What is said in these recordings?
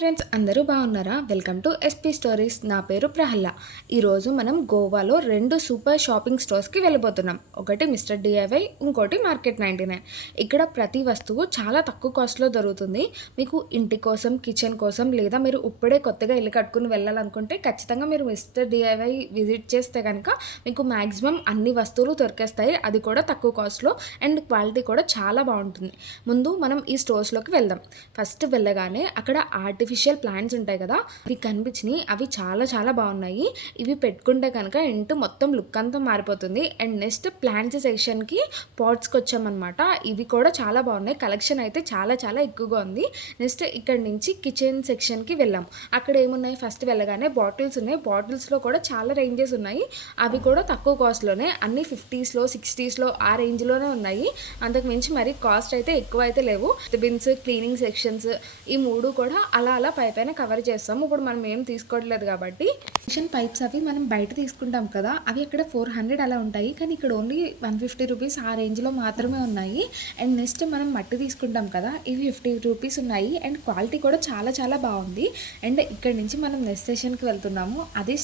Friends అందరూ బాగున్నారా? Welcome to SP stories. నా పేరు ప్రహల్లా. ఈరోజు మనం గోవాలో 2 సూపర్ షాపింగ్ స్టోర్స్‌కి వెళ్ళిపోతున్నాం. ఒకటి మిస్టర్ డిఐవై, ఇంకోటి మార్కెట్ 99. ఇక్కడ ప్రతి వస్తువు చాలా తక్కువ కాస్ట్‌లో దొరుకుతుంది. మీకు ఇంటి కోసం, కిచెన్ కోసం లేదా మీరు ఇప్పుడే కొత్తగా ఇల్లు కట్టుకొని వెళ్ళాలనుకుంటే ఖచ్చితంగా మీరు మిస్టర్ డిఐవై విజిట్ చేస్తే గనక మీకు మాక్సిమం అన్ని వస్తువులు దొరికేస్తాయి. అది కూడా తక్కువ కాస్ట్‌లో అండ్ క్వాలిటీ కూడా చాలా బాగుంటుంది. ముందు మనం ఈ స్టోర్స్‌లోకి వెళ్దాం. ఫస్ట్ వెళ్ళగానే అక్కడ ఆర్టిఫిషియల్ ప్లాంట్స్ ఉంటాయి కదా, ఇవి కనిపించినాయి. అవి చాలా చాలా బాగున్నాయి. ఇవి పెట్టుకుంటే కనుక ఇంటి మొత్తం లుక్ అంతా మారిపోతుంది. అండ్ నెక్స్ట్ ప్లాంట్స్ సెక్షన్కి పాట్స్కి వచ్చామన్నమాట. ఇవి కూడా చాలా బాగున్నాయి. కలెక్షన్ అయితే చాలా చాలా ఎక్కువగా ఉంది. నెక్స్ట్ ఇక్కడ నుంచి కిచెన్ సెక్షన్కి వెళ్ళాం. అక్కడ ఏమున్నాయి, ఫస్ట్ వెళ్ళగానే బాటిల్స్ ఉన్నాయి. బాటిల్స్లో కూడా చాలా రేంజెస్ ఉన్నాయి. అవి కూడా తక్కువ కాస్ట్లోనే, అన్ని 50స్లో 60స్లో ఆ రేంజ్లోనే ఉన్నాయి. అంతకు మించి మరి కాస్ట్ అయితే ఎక్కువ అయితే లేవు. బిన్స్, క్లీనింగ్ సెక్షన్స్, ఈ మూడు కూడా అలా అలా పైన కవర్ చేస్తాము. ఇప్పుడు మనం ఏం తీసుకోవట్లేదు కాబట్టి మిషన్ పైప్స్ అవి మనం బయట తీసుకుంటాం కదా, అవి అక్కడ 400 అలా ఉంటాయి. కానీ ఇక్కడ ఓన్లీ 150 రూపీస్ ఆ రేంజ్లో మాత్రమే ఉన్నాయి. అండ్ నెక్స్ట్ మనం మట్టి తీసుకుంటాం కదా, ఇవి 50 రూపీస్ ఉన్నాయి. అండ్ క్వాలిటీ కూడా చాలా చాలా బాగుంది. అండ్ ఇక్కడ నుంచి మనం నెక్స్ట్ స్టేషన్కి వెళ్తున్నాము. అదే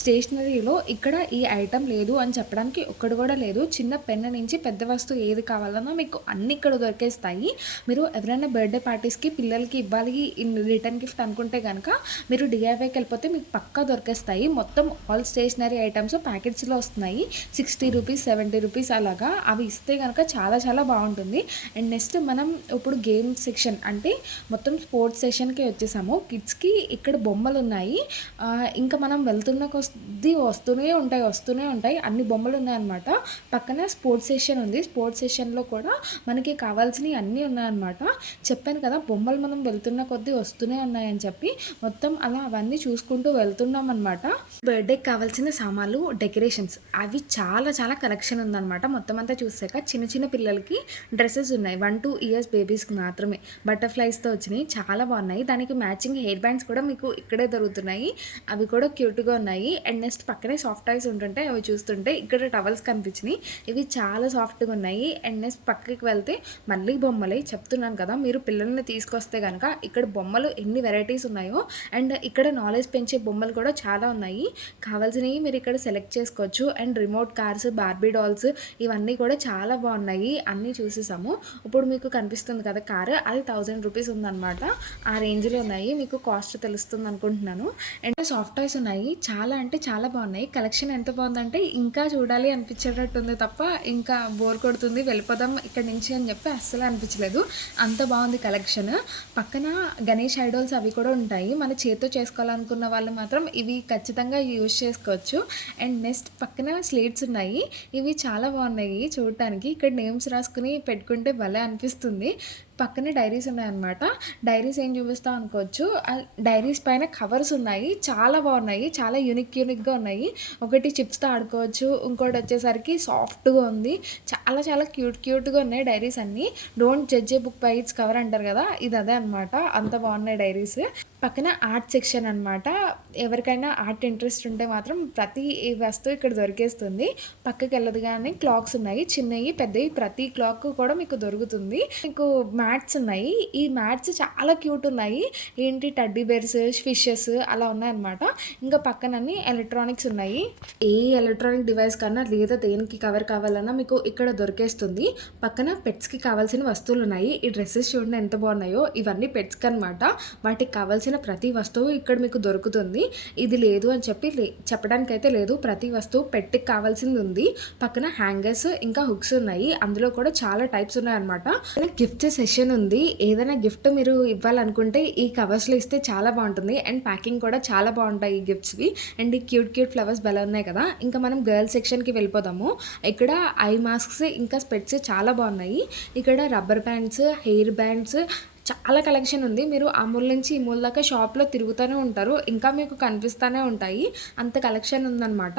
స్టేషనరీలో ఇక్కడ ఈ ఐటెం లేదు అని చెప్పడానికి ఒక్కడు కూడా లేదు. చిన్న పెన్ నుంచి పెద్ద వస్తువు ఏది కావాలన్నా మీకు అన్ని ఇక్కడ దొరికేస్తాయి. మీరు ఎవరైనా బర్త్డే పార్టీస్కి పిల్లలకి ఇవ్వాలి ఇన్ రిటర్న్ గిఫ్ట్ అనుకుంటే కనుక మీరు డిఐవైకి వెళ్ళిపోతే మీకు పక్కా దొరికేస్తాయి. మొత్తం ఆల్ స్టేషనరీ ఐటమ్స్ ప్యాకెట్స్లో వస్తున్నాయి. 60 రూపీస్, 70 రూపీస్ అలాగా. అవి ఇస్తే కనుక చాలా చాలా బాగుంటుంది. అండ్ నెక్స్ట్ మనం ఇప్పుడు గేమ్ సెక్షన్ అంటే మొత్తం స్పోర్ట్స్ సెషన్కి వచ్చేసాము. కిడ్స్కి ఇక్కడ బొమ్మలు ఉన్నాయి. ఇంకా మనం వెళ్తున్న కొద్ది వస్తూనే ఉంటాయి. అన్ని బొమ్మలు ఉన్నాయన్నమాట. పక్కన స్పోర్ట్స్ సెషన్ ఉంది. స్పోర్ట్స్ సెషన్లో కూడా మనకి కావాల్సినవి అన్నీ ఉన్నాయన్నమాట. చెప్పాను కదా, బొమ్మలు మనం వెళ్తున్న కొద్దీ వస్తూనే ఉన్నాయని చెప్పి మొత్తం అలా అవన్నీ చూసుకుంటూ వెళ్తున్నాం అనమాట. బర్త్డేకి కావాల్సిన సామాన్లు, డెకరేషన్స్ అవి చాలా చాలా కలెక్షన్ ఉందన్నమాట. మొత్తం అంతా చూసాక చిన్న చిన్న పిల్లలకి డ్రెస్సెస్ ఉన్నాయి. 1-2 ఇయర్స్ బేబీస్కి మాత్రమే బటర్ఫ్లైస్తో వచ్చినాయి. చాలా బాగున్నాయి. దానికి మ్యాచింగ్ హెయిర్ బ్యాండ్స్ కూడా మీకు ఇక్కడే దొరుకుతున్నాయి. అవి కూడా క్యూట్గా ఉన్నాయి. అండ్ నెక్స్ట్ పక్కనే సాఫ్ట్ టాయ్స్ ఉంటుంటే అవి చూస్తుంటే ఇక్కడ టవల్స్ కనిపించినాయి. ఇవి చాలా సాఫ్ట్గా ఉన్నాయి. అండ్ నెక్స్ట్ పక్కకి వెళ్తే మళ్ళీ బొమ్మలే. చెప్తున్నాను కదా, మీరు పిల్లల్ని తీసుకొస్తే కనుక ఇక్కడ బొమ్మలు ఎన్ని వెరైటీస్ ఉన్నాయో. అండ్ ఇక్కడ నాలెడ్జ్ పెంచే బొమ్మలు కూడా చాలా ఉన్నాయి. కావాల్సినవి మీరు ఇక్కడ సెలెక్ట్ చేసుకోవచ్చు. And remote cars, Barbie dolls ఇవన్నీ కూడా చాలా బాగున్నాయి. అన్నీ చూసేసాము. ఇప్పుడు మీకు కనిపిస్తుంది కదా కారు, అది 1000 రూపీస్ ఉందన్నమాట. ఆ రేంజ్లో ఉన్నాయి. మీకు కాస్ట్ తెలుస్తుంది అనుకుంటున్నాను. అండ్ సాఫ్ట్ టాయ్స్ ఉన్నాయి. చాలా అంటే చాలా బాగున్నాయి. కలెక్షన్ ఎంత బాగుందంటే ఇంకా చూడాలి అనిపించేటట్టు ఉంది తప్ప ఇంకా బోర్ కొడుతుంది వెళ్ళిపోదాం ఇక్కడ నుంచి అని చెప్పి అస్సలు అనిపించలేదు. అంత బాగుంది కలెక్షన్. పక్కన గణేష్ ఐడల్స్ అవి కూడా ఉంటాయి. మన చేతితో చేసుకోవాలనుకున్న వాళ్ళు మాత్రం ఇవి ఖచ్చితంగా యూజ్ చేసుకోవచ్చు. అండ్ నెక్స్ట్ పక్కన స్లేట్స్ ఉన్నాయి. ఇవి చాలా బాగున్నాయి చూడటానికి. ఇక్కడ నేమ్స్ రాసుకుని పెట్టుకుంటే భలే అనిపిస్తుంది. పక్కనే డైరీస్ ఉన్నాయన్నమాట. డైరీస్ ఏం చూపిస్తాం అనుకోవచ్చు. డైరీస్ పైన కవర్స్ ఉన్నాయి. చాలా బాగున్నాయి. చాలా యూనిక్గా ఉన్నాయి. ఒకటి చిప్స్తో ఆడుకోవచ్చు, ఇంకోటి వచ్చేసరికి సాఫ్ట్గా ఉంది. చాలా చాలా క్యూట్గా ఉన్నాయి డైరీస్ అన్నీ. Don't judge A book by its cover అంటారు కదా, ఇది అదే అనమాట. అంత బాగున్నాయి డైరీస్. పక్కన ఆర్ట్ సెక్షన్ అనమాట. ఎవరికైనా ఆర్ట్ ఇంట్రెస్ట్ ఉంటే మాత్రం ప్రతి వస్తువు ఇక్కడ దొరికేస్తుంది. పక్కకి వెళ్ళదు కానీ క్లాక్స్ ఉన్నాయి, చిన్నవి పెద్దవి. ప్రతి క్లాక్ కూడా మీకు దొరుకుతుంది. మీకు మ్యాట్స్ ఉన్నాయి. ఈ మ్యాట్స్ చాలా క్యూట్ ఉన్నాయి. ఏంటి టడ్డీ బేర్స్, ఫిషెస్ అలా ఉన్నాయన్నమాట. ఇంకా పక్కనన్నీ ఎలక్ట్రానిక్స్ ఉన్నాయి. ఏ ఎలక్ట్రానిక్ డివైస్ కన్నా లేదా దేనికి కవర్ కావాలన్నా మీకు ఇక్కడ దొరికేస్తుంది. పక్కన పెట్స్కి కావాల్సిన వస్తువులు ఉన్నాయి. ఈ డ్రెస్సెస్ చూడండి ఎంత బాగున్నాయో. ఇవన్నీ పెట్స్కి అనమాట. వాటికి కావాల్సిన ప్రతి వస్తువు ఇక్కడ మీకు దొరుకుతుంది. ఇది లేదు అని చెప్పడానికి అయితే లేదు. ప్రతి వస్తువు పెట్కి కావాల్సింది ఉంది. పక్కన హ్యాంగర్స్ ఇంకా హుక్స్ ఉన్నాయి. అందులో కూడా చాలా టైప్స్ ఉన్నాయన్నమాట. గిఫ్ట్ సెషన్ ఉంది. ఏదైనా గిఫ్ట్ మీరు ఇవ్వాలనుకుంటే ఈ కవర్స్లో ఇస్తే చాలా బాగుంటుంది. అండ్ ప్యాకింగ్ కూడా చాలా బాగుంటాయి ఈ గిఫ్ట్స్వి. అండ్ ఈ క్యూట్ ఫ్లవర్స్ బల ఉన్నాయి కదా. ఇంకా మనం గర్ల్స్ సెక్షన్కి వెళ్ళిపోదాము. ఇక్కడ ఐ మాస్క్స్ ఇంకా స్పెట్స్ చాలా బాగున్నాయి. ఇక్కడ రబ్బర్ బ్యాండ్స్, హెయిర్ బ్యాండ్స్ చాలా కలెక్షన్ ఉంది. మీరు ఆ మూల నుంచి ఈ మూల దాకా షాప్లో తిరుగుతూనే ఉంటారు. ఇంకా మీకు కనిపిస్తూనే ఉంటాయి. అంత కలెక్షన్ ఉందన్నమాట.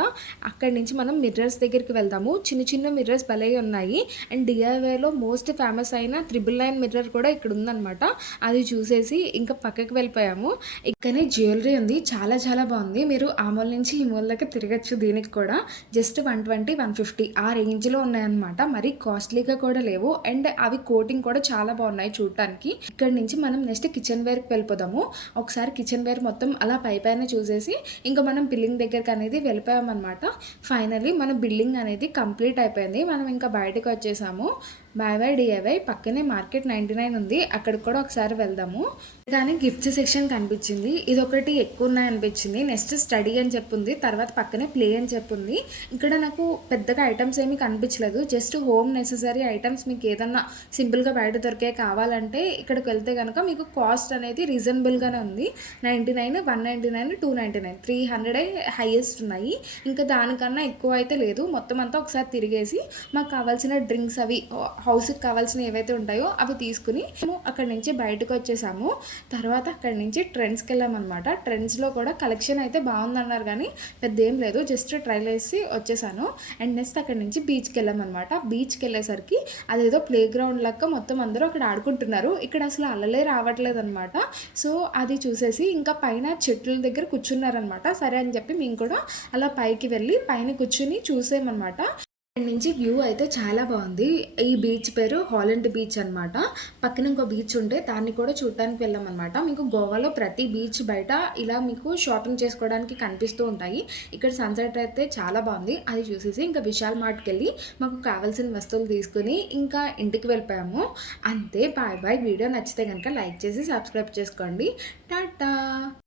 అక్కడి నుంచి మనం మిర్రర్స్ దగ్గరికి వెళ్దాము. చిన్న చిన్న మిర్రర్స్ భలే ఉన్నాయి. అండ్ డిఐవైలో మోస్ట్ ఫేమస్ అయిన 999 మిర్రర్ కూడా ఇక్కడ ఉందన్నమాట. అది చూసేసి ఇంకా పక్కకి వెళ్ళిపోయాము. ఇక్కడనే జ్యువెలరీ ఉంది. చాలా చాలా బాగుంది. మీరు ఆ మూల నుంచి ఈ మూల దాకా తిరగచ్చు. దీనికి కూడా జస్ట్ 120, 150 ఆ రేంజ్లో ఉన్నాయన్నమాట. మరి కాస్ట్లీగా కూడా లేవు. అండ్ అవి కోటింగ్ కూడా చాలా బాగున్నాయి చూడటానికి. ఇక్కడి నుంచి మనం నెక్స్ట్ కిచెన్ వేర్కి వెళ్ళిపోదాము. ఒకసారి కిచెన్ వేర్ మొత్తం అలా పైపైన చూసేసి ఇంకా మనం బిల్లింగ్ దగ్గరికి అనేది వెళ్ళిపోయామన్నమాట. ఫైనల్లీ మన బిల్లింగ్ అనేది కంప్లీట్ అయిపోయింది. మనం ఇంకా బయటకు వచ్చేసాము. Bye bye DIY. పక్కనే మార్కెట్ 99 ఉంది, అక్కడికి కూడా ఒకసారి వెళ్దాము. కానీ గిఫ్ట్స్ సెక్షన్ కనిపించింది, ఇదొకటి ఎక్కువ ఉన్నాయనిపించింది. నెక్స్ట్ స్టడీ అని చెప్పుంది, తర్వాత పక్కనే ప్లే అని చెప్పుంది. ఇక్కడ నాకు పెద్దగా ఐటమ్స్ ఏమీ కనిపించలేదు, జస్ట్ హోమ్ నెసెసరీ ఐటమ్స్ మీకు ఏదన్నా సింపుల్గా బయట దొరికే కావాలంటే ఇక్కడికి వెళ్తే కనుక మీకు కాస్ట్ అనేది రీజనబుల్గానే ఉంది. 99, 199, 299, 300 హైయెస్ట్ ఉన్నాయి. ఇంకా దానికన్నా ఎక్కువ అయితే లేదు. మొత్తం అంతా ఒకసారి తిరిగేసి మాకు కావాల్సిన డ్రింక్స్ అవి హౌస్కి కావాల్సిన ఏవైతే ఉంటాయో అవి తీసుకుని మేము అక్కడి నుంచి బయటకు వచ్చేసాము. తర్వాత అక్కడి నుంచి ట్రెండ్స్కి వెళ్ళామన్నమాట. ట్రెండ్స్లో కూడా కలెక్షన్ అయితే బాగుందన్నారు కానీ పెద్ద ఏం లేదు, జస్ట్ ట్రైల్ వేసి వచ్చేసాను. అండ్ నెక్స్ట్ అక్కడి నుంచి బీచ్కి వెళ్ళామన్నమాట. బీచ్కి వెళ్ళేసరికి అదేదో ప్లే గ్రౌండ్ లాగా మొత్తం అందరూ అక్కడ ఆడుకుంటున్నారు. ఇక్కడ అసలు అలలే రావట్లేదు అనమాట. సో అది చూసేసి ఇంకా పైన చెట్ల దగ్గర కూర్చున్నారనమాట. సరే అని చెప్పి మేము కూడా అలా పైకి వెళ్ళి పైన కూర్చుని చూసామన్నమాట. నుంచి వ్యూ అయితే చాలా బాగుంది. ఈ బీచ్ పేరు హాలండ్ బీచ్ అనమాట. పక్కన ఇంకో బీచ్ ఉంటే దాన్ని కూడా చూడటానికి వెళ్ళామన్నమాట. మీకు గోవాలో ప్రతి బీచ్ బయట ఇలా మీకు షాపింగ్ చేసుకోవడానికి కనిపిస్తూ ఉంటాయి. ఇక్కడ సన్సెట్ అయితే చాలా బాగుంది, అది చూసేసి ఇంకా విశాల్ మార్ట్కి వెళ్ళి మాకు కావాల్సిన వస్తువులు తీసుకుని ఇంకా ఇంటికి వెళ్ళిపోయాము. అంతే, బాయ్ బాయ్. వీడియో నచ్చితే కనుక లైక్ చేసి సబ్స్క్రైబ్ చేసుకోండి. టాటా.